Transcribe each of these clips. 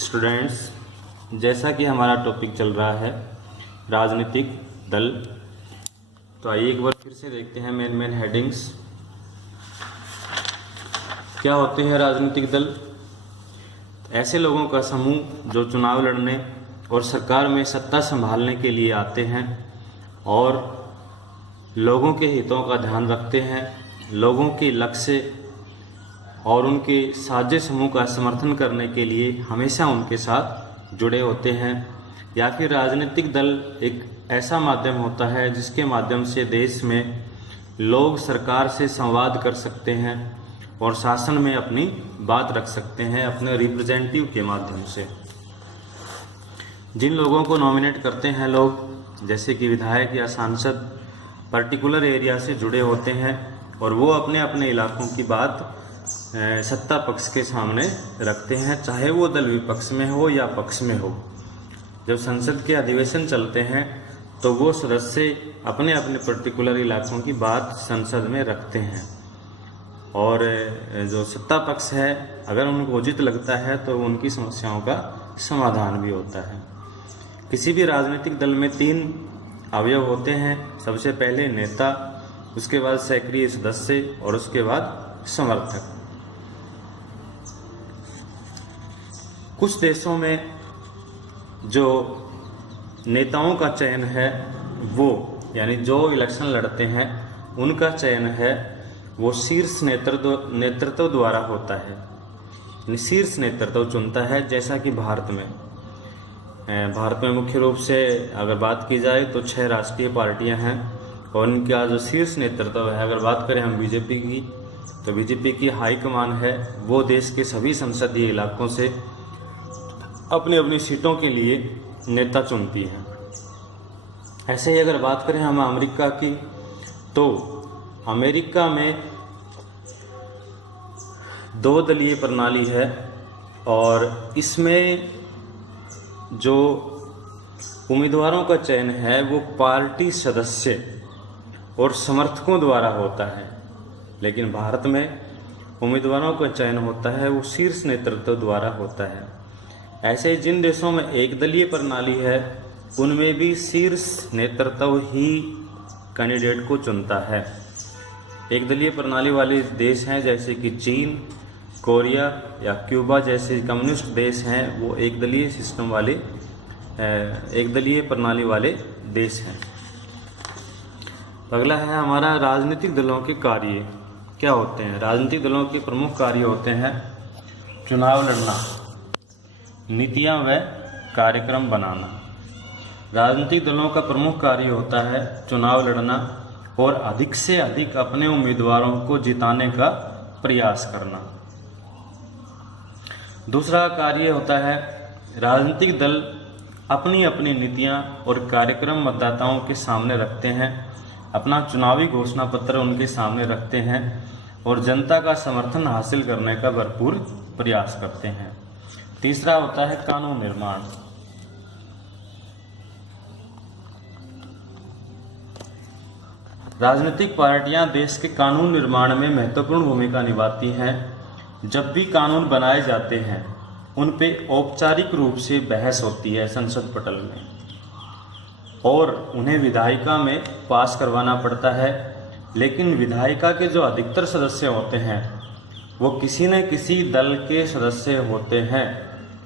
Students, जैसा कि हमारा टॉपिक चल रहा है राजनीतिक दल, तो आइए एक बार फिर से देखते हैं मेन हेडिंग्स। क्या होते हैं राजनीतिक दल? ऐसे लोगों का समूह जो चुनाव लड़ने और सरकार में सत्ता संभालने के लिए आते हैं और लोगों के हितों का ध्यान रखते हैं, लोगों के लक्ष्य और उनके साझे समूह का समर्थन करने के लिए हमेशा उनके साथ जुड़े होते हैं। या फिर राजनीतिक दल एक ऐसा माध्यम होता है जिसके माध्यम से देश में लोग सरकार से संवाद कर सकते हैं और शासन में अपनी बात रख सकते हैं अपने रिप्रेजेंटेटिव के माध्यम से। जिन लोगों को नॉमिनेट करते हैं लोग, जैसे कि विधायक या सांसद, पर्टिकुलर एरिया से जुड़े होते हैं और वो अपने अपने इलाकों की बात सत्ता पक्ष के सामने रखते हैं, चाहे वो दल विपक्ष में हो या पक्ष में हो। जब संसद के अधिवेशन चलते हैं तो वो सदस्य अपने अपने पर्टिकुलर इलाकों की बात संसद में रखते हैं और जो सत्ता पक्ष है अगर उनको उचित लगता है तो उनकी समस्याओं का समाधान भी होता है। किसी भी राजनीतिक दल में 3 अवयव होते हैं। सबसे पहले नेता, उसके बाद सक्रिय सदस्य और उसके बाद समर्थक। कुछ देशों में जो नेताओं का चयन है वो, यानी जो इलेक्शन लड़ते हैं उनका चयन है वो शीर्ष नेतृत्व द्वारा होता है। शीर्ष नेतृत्व चुनता है। जैसा कि भारत में मुख्य रूप से अगर बात की जाए तो 6 राष्ट्रीय पार्टियां हैं और उनका जो शीर्ष नेतृत्व है, अगर बात करें हम बीजेपी की, तो बीजेपी की हाईकमान है वो देश के सभी संसदीय इलाकों से अपनी अपनी सीटों के लिए नेता चुनती है। ऐसे ही अगर बात करें हम अमेरिका की, तो अमेरिका में 2 दलीय प्रणाली है और इसमें जो उम्मीदवारों का चयन है वो पार्टी सदस्य और समर्थकों द्वारा होता है, लेकिन भारत में उम्मीदवारों का चयन होता है वो शीर्ष नेतृत्व द्वारा होता है। ऐसे जिन देशों में एक दलीय प्रणाली है उनमें भी शीर्ष नेतृत्व ही कैंडिडेट को चुनता है। एक दलीय प्रणाली वाले देश हैं जैसे कि चीन, कोरिया या क्यूबा जैसे कम्युनिस्ट देश हैं, वो एक दलीय सिस्टम वाले, एक दलीय प्रणाली वाले देश हैं। अगला है हमारा राजनीतिक दलों के कार्य क्या होते हैं। राजनीतिक दलों के प्रमुख कार्य होते हैं चुनाव लड़ना, नीतियां व कार्यक्रम बनाना। राजनीतिक दलों का प्रमुख कार्य होता है चुनाव लड़ना और अधिक से अधिक अपने उम्मीदवारों को जिताने का प्रयास करना। दूसरा कार्य होता है राजनीतिक दल अपनी अपनी नीतियां और कार्यक्रम मतदाताओं के सामने रखते हैं, अपना चुनावी घोषणा पत्र उनके सामने रखते हैं और जनता का समर्थन हासिल करने का भरपूर प्रयास करते हैं। तीसरा होता है कानून निर्माण। राजनीतिक पार्टियां देश के कानून निर्माण में महत्वपूर्ण भूमिका निभाती हैं। जब भी कानून बनाए जाते हैं उन पे औपचारिक रूप से बहस होती है संसद पटल में और उन्हें विधायिका में पास करवाना पड़ता है, लेकिन विधायिका के जो अधिकतर सदस्य होते हैं वो किसी न किसी दल के सदस्य होते हैं।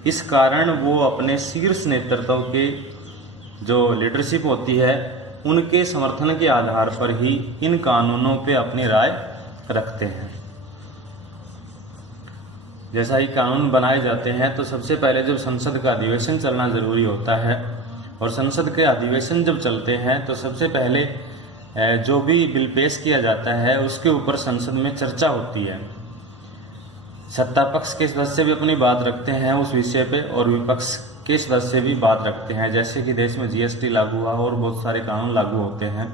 इस कारण वो अपने शीर्ष नेतृत्व के जो लीडरशिप होती है उनके समर्थन के आधार पर ही इन कानूनों पे अपनी राय रखते हैं। जैसा ही कानून बनाए जाते हैं तो सबसे पहले जब संसद का अधिवेशन चलना ज़रूरी होता है और संसद के अधिवेशन जब चलते हैं तो सबसे पहले जो भी बिल पेश किया जाता है उसके ऊपर संसद में चर्चा होती है। सत्ता पक्ष के सदस्य भी अपनी बात रखते हैं उस विषय पे और विपक्ष के सदस्य भी बात रखते हैं। जैसे कि देश में जीएसटी लागू हुआ और बहुत सारे कानून लागू होते हैं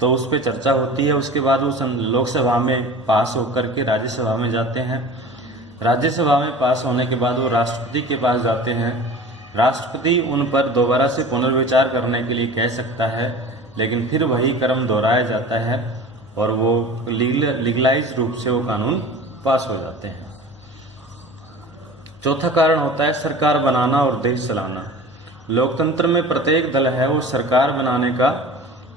तो उस पर चर्चा होती है। उसके बाद वो लोकसभा में पास होकर के राज्यसभा में जाते हैं। राज्यसभा में पास होने के बाद वो राष्ट्रपति के पास जाते हैं। राष्ट्रपति उन पर दोबारा से पुनर्विचार करने के लिए कह सकता है, लेकिन फिर वही क्रम दोहराया जाता है और वो लीगलाइज रूप से वो कानून पास हो जाते हैं। चौथा कारण होता है सरकार बनाना और देश चलाना। लोकतंत्र में प्रत्येक दल है वो सरकार बनाने का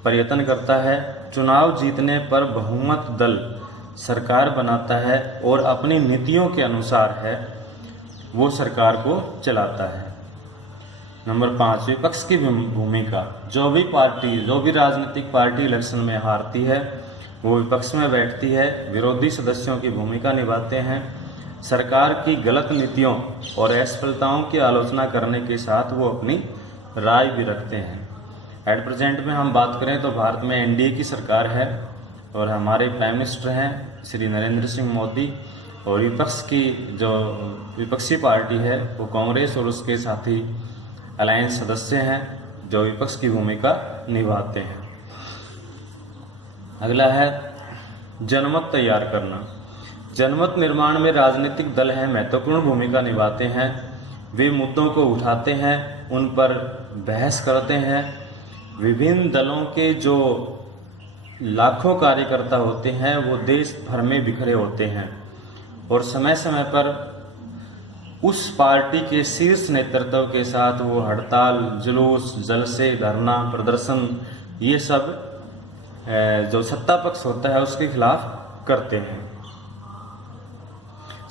प्रयत्न करता है। चुनाव जीतने पर बहुमत दल सरकार बनाता है और अपनी नीतियों के अनुसार है वो सरकार को चलाता है। नंबर 5, विपक्ष की भूमिका। जो भी राजनीतिक पार्टी इलेक्शन में हारती है वो विपक्ष में बैठती है, विरोधी सदस्यों की भूमिका निभाते हैं, सरकार की गलत नीतियों और असफलताओं की आलोचना करने के साथ वो अपनी राय भी रखते हैं। एट प्रेजेंट में हम बात करें तो भारत में एनडीए की सरकार है और हमारे प्राइम मिनिस्टर हैं श्री नरेंद्र सिंह मोदी, और विपक्ष की जो विपक्षी पार्टी है वो कांग्रेस और उसके साथी अलायंस सदस्य हैं जो विपक्ष की भूमिका निभाते हैं। अगला है जनमत तैयार करना। जनमत निर्माण में राजनीतिक दल हैं महत्वपूर्ण भूमिका निभाते हैं। वे मुद्दों को उठाते हैं, उन पर बहस करते हैं। विभिन्न दलों के जो लाखों कार्यकर्ता होते हैं वो देश भर में बिखरे होते हैं और समय समय पर उस पार्टी के शीर्ष नेतृत्व के साथ वो हड़ताल, जुलूस, जलसे, धरना, प्रदर्शन ये सब जो सत्ता पक्ष होता है उसके खिलाफ करते हैं।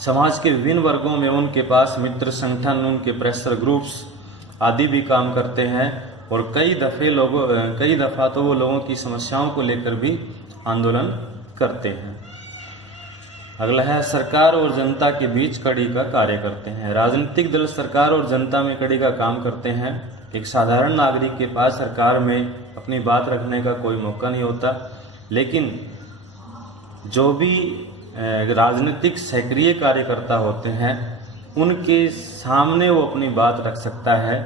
समाज के विभिन्न वर्गों में उनके पास मित्र संगठन, उनके प्रेशर ग्रुप्स आदि भी काम करते हैं और कई दफ़ा तो वो लोगों की समस्याओं को लेकर भी आंदोलन करते हैं। अगला है सरकार और जनता के बीच कड़ी का कार्य करते हैं। राजनीतिक दल सरकार और जनता में कड़ी का काम करते हैं। एक साधारण नागरिक के पास सरकार में अपनी बात रखने का कोई मौका नहीं होता, लेकिन जो भी राजनीतिक सक्रिय कार्यकर्ता होते हैं उनके सामने वो अपनी बात रख सकता है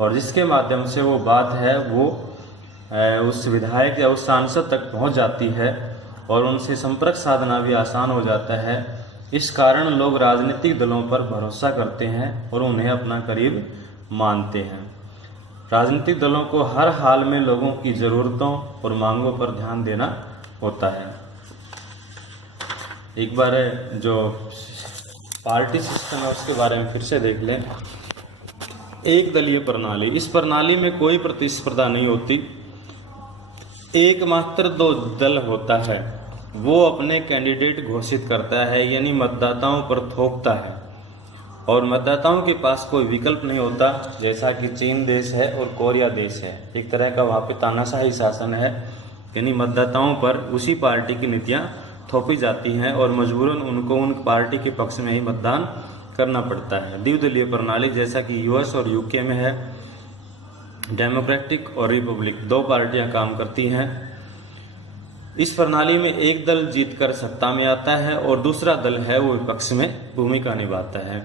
और जिसके माध्यम से वो बात है वो उस विधायक या उस सांसद तक पहुंच जाती है और उनसे संपर्क साधना भी आसान हो जाता है। इस कारण लोग राजनीतिक दलों पर भरोसा करते हैं और उन्हें अपना करीब मानते हैं। राजनीतिक दलों को हर हाल में लोगों की ज़रूरतों और मांगों पर ध्यान देना होता है। एक बार जो पार्टी सिस्टम है उसके बारे में फिर से देख लें। एक दलीय प्रणाली, इस प्रणाली में कोई प्रतिस्पर्धा नहीं होती। एकमात्र दो दल होता है, वो अपने कैंडिडेट घोषित करता है यानी मतदाताओं पर थोपता है और मतदाताओं के पास कोई विकल्प नहीं होता, जैसा कि चीन देश है और कोरिया देश है। एक तरह का वहाँ पे तानाशाही शासन है, यानी मतदाताओं पर उसी पार्टी की नीतियाँ थोपी जाती हैं और मजबूरन उनको उन पार्टी के पक्ष में ही मतदान करना पड़ता है। द्विदलीय प्रणाली जैसा कि यूएस और यूके में है, डेमोक्रेटिक और रिपब्लिक दो पार्टियां काम करती हैं। इस प्रणाली में एक दल जीतकर सत्ता में आता है और दूसरा दल है वो विपक्ष में भूमिका निभाता है।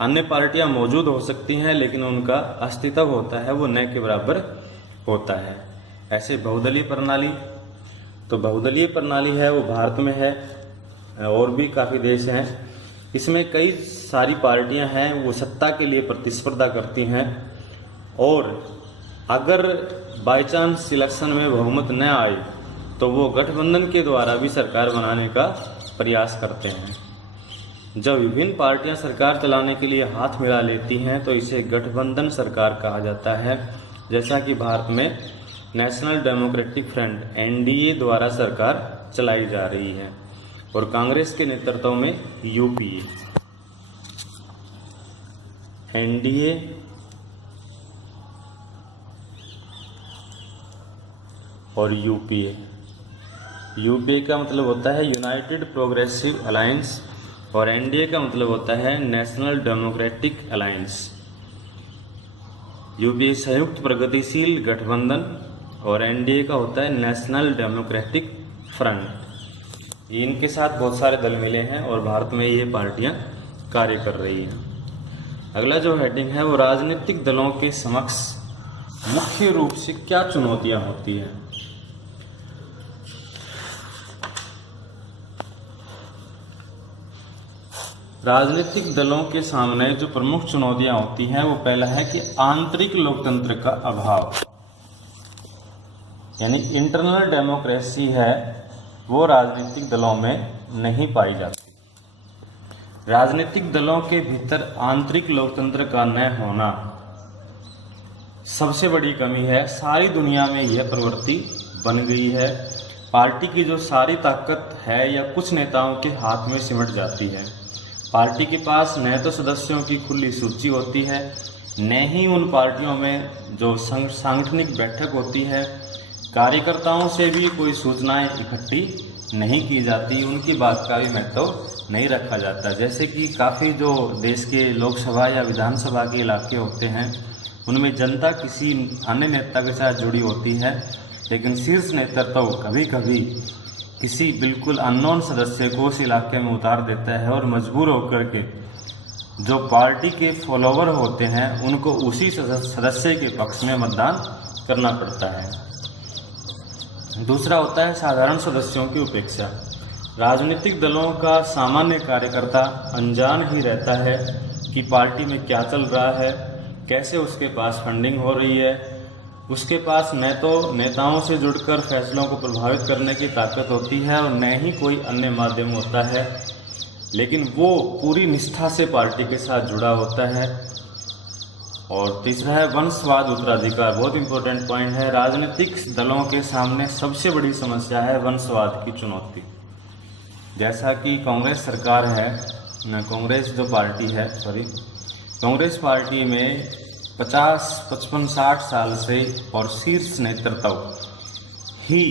अन्य पार्टियां मौजूद हो सकती हैं लेकिन उनका अस्तित्व होता है वो न के बराबर होता है। ऐसे बहुदलीय प्रणाली, तो बहुदलीय प्रणाली है वो भारत में है और भी काफ़ी देश हैं। इसमें कई सारी पार्टियां हैं वो सत्ता के लिए प्रतिस्पर्धा करती हैं और अगर बाय चांस इलेक्शन में बहुमत न आए तो वो गठबंधन के द्वारा भी सरकार बनाने का प्रयास करते हैं। जब विभिन्न पार्टियां सरकार चलाने के लिए हाथ मिला लेती हैं तो इसे गठबंधन सरकार कहा जाता है, जैसा कि भारत में नेशनल डेमोक्रेटिक फ्रंट एनडीए द्वारा सरकार चलाई जा रही है और कांग्रेस के नेतृत्व में यूपीए। एनडीए और यूपीए, यूपीए का मतलब होता है यूनाइटेड प्रोग्रेसिव अलायंस और एनडीए का मतलब होता है नेशनल डेमोक्रेटिक अलायंस। यूपीए संयुक्त प्रगतिशील गठबंधन और एनडीए का होता है नेशनल डेमोक्रेटिक फ्रंट। इनके साथ बहुत सारे दल मिले हैं और भारत में ये पार्टियां कार्य कर रही हैं। अगला जो हेडिंग है वो राजनीतिक दलों के समक्ष मुख्य रूप से क्या चुनौतियां होती हैं। राजनीतिक दलों के सामने जो प्रमुख चुनौतियां होती हैं वो पहला है कि आंतरिक लोकतंत्र का अभाव, यानी इंटरनल डेमोक्रेसी है वो राजनीतिक दलों में नहीं पाई जाती। राजनीतिक दलों के भीतर आंतरिक लोकतंत्र का न होना सबसे बड़ी कमी है। सारी दुनिया में यह प्रवृत्ति बन गई है। पार्टी की जो सारी ताकत है या कुछ नेताओं के हाथ में सिमट जाती है। पार्टी के पास न तो सदस्यों की खुली सूची होती है, न ही उन पार्टियों में जो सांगठनिक बैठक होती है। कार्यकर्ताओं से भी कोई सूचनाएं इकट्ठी नहीं की जाती, उनकी बात का भी महत्व नहीं रखा जाता। जैसे कि काफ़ी जो देश के लोकसभा या विधानसभा के इलाके होते हैं, उनमें जनता किसी अन्य नेता के साथ जुड़ी होती है, लेकिन शीर्ष नेतृत्व कभी कभी किसी बिल्कुल अननोन सदस्य को उस इलाके में उतार देता है और मजबूर होकर के जो पार्टी के फॉलोवर होते हैं उनको उसी सदस्य के पक्ष में मतदान करना पड़ता है। दूसरा होता है साधारण सदस्यों की उपेक्षा। राजनीतिक दलों का सामान्य कार्यकर्ता अनजान ही रहता है कि पार्टी में क्या चल रहा है, कैसे उसके पास फंडिंग हो रही है। उसके पास न तो नेताओं से जुड़कर फैसलों को प्रभावित करने की ताकत होती है और न ही कोई अन्य माध्यम होता है, लेकिन वो पूरी निष्ठा से पार्टी के साथ जुड़ा होता है। और तीसरा है वंशवाद उत्तराधिकार। बहुत इंपॉर्टेंट पॉइंट है। राजनीतिक दलों के सामने सबसे बड़ी समस्या है वंशवाद की चुनौती। जैसा कि कांग्रेस सरकार है, कांग्रेस जो पार्टी है, कांग्रेस पार्टी में 50, 55, 60 साल से और शीर्ष नेतृत्व ही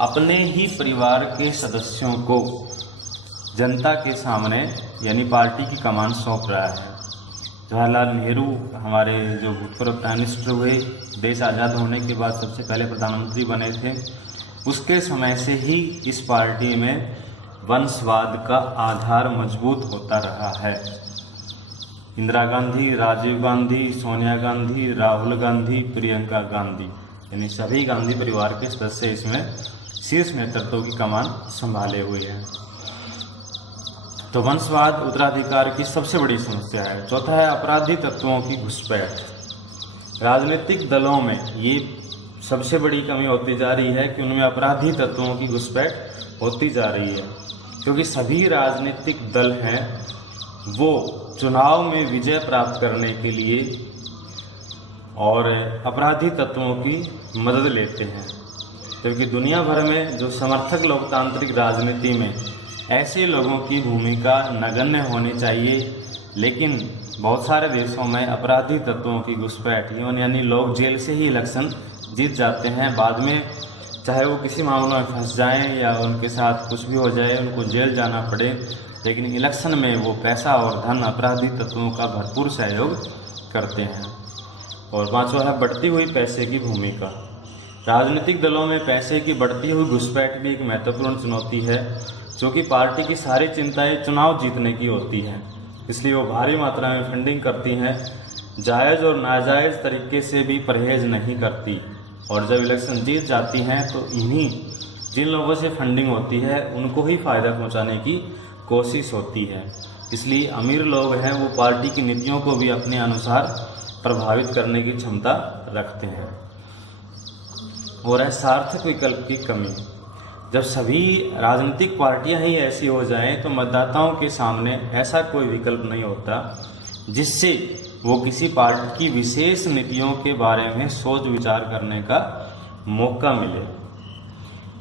अपने ही परिवार के सदस्यों को जनता के सामने यानी पार्टी की कमान सौंप रहा है। जवाहरलाल नेहरू हमारे जो भूतपूर्व प्राइम मिनिस्टर हुए, देश आज़ाद होने के बाद सबसे पहले प्रधानमंत्री बने थे, उसके समय से ही इस पार्टी में वंशवाद का आधार मजबूत होता रहा है। इंदिरा गांधी, राजीव गांधी, सोनिया गांधी, राहुल गांधी, प्रियंका गांधी यानी सभी गांधी परिवार के सदस्य इसमें शीर्ष नेतृत्व की कमान संभाले हुए हैं। तो वंशवाद उत्तराधिकार की सबसे बड़ी समस्या है। चौथा है अपराधी तत्वों की घुसपैठ। राजनीतिक दलों में ये सबसे बड़ी कमी होती जा रही है कि उनमें अपराधी तत्वों की घुसपैठ होती जा रही है, क्योंकि सभी राजनीतिक दल हैं वो चुनाव में विजय प्राप्त करने के लिए और अपराधी तत्वों की मदद लेते हैं। जबकि दुनिया भर में जो समर्थक लोकतांत्रिक राजनीति में ऐसे लोगों की भूमिका नगण्य होनी चाहिए, लेकिन बहुत सारे देशों में अपराधी तत्वों की घुसपैठ यानी लोग जेल से ही इलेक्शन जीत जाते हैं। बाद में चाहे वो किसी मामलों में फंस जाएं या उनके साथ कुछ भी हो जाए, उनको जेल जाना पड़े, लेकिन इलेक्शन में वो पैसा और धन अपराधी तत्वों का भरपूर सहयोग करते हैं। और पांचवा है बढ़ती हुई पैसे की भूमिका। राजनीतिक दलों में पैसे की बढ़ती हुई घुसपैठ भी एक महत्वपूर्ण चुनौती है, क्योंकि पार्टी की सारी चिंताएं चुनाव जीतने की होती हैं, इसलिए वो भारी मात्रा में फंडिंग करती हैं, जायज़ और नाजायज़ तरीके से भी परहेज नहीं करती। और जब इलेक्शन जीत जाती हैं तो इन्हीं जिन लोगों से फंडिंग होती है उनको ही फ़ायदा पहुंचाने की कोशिश होती है। इसलिए अमीर लोग हैं वो पार्टी की नीतियों को भी अपने अनुसार प्रभावित करने की क्षमता रखते हैं। और है सार्थक विकल्प की कमी। जब सभी राजनीतिक पार्टियां ही ऐसी हो जाएं तो मतदाताओं के सामने ऐसा कोई विकल्प नहीं होता जिससे वो किसी पार्टी की विशेष नीतियों के बारे में सोच विचार करने का मौका मिले।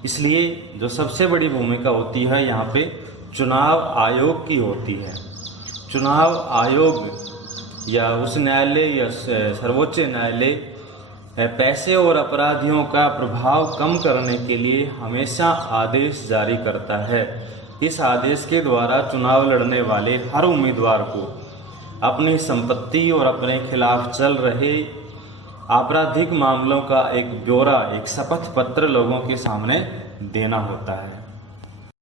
इसलिए जो सबसे बड़ी भूमिका होती है यहाँ पे चुनाव आयोग की होती है। चुनाव आयोग या उच्च न्यायालय या सर्वोच्च न्यायालय पैसे और अपराधियों का प्रभाव कम करने के लिए हमेशा आदेश जारी करता है। इस आदेश के द्वारा चुनाव लड़ने वाले हर उम्मीदवार को अपनी संपत्ति और अपने खिलाफ चल रहे आपराधिक मामलों का एक ब्यौरा, एक शपथ पत्र लोगों के सामने देना होता है।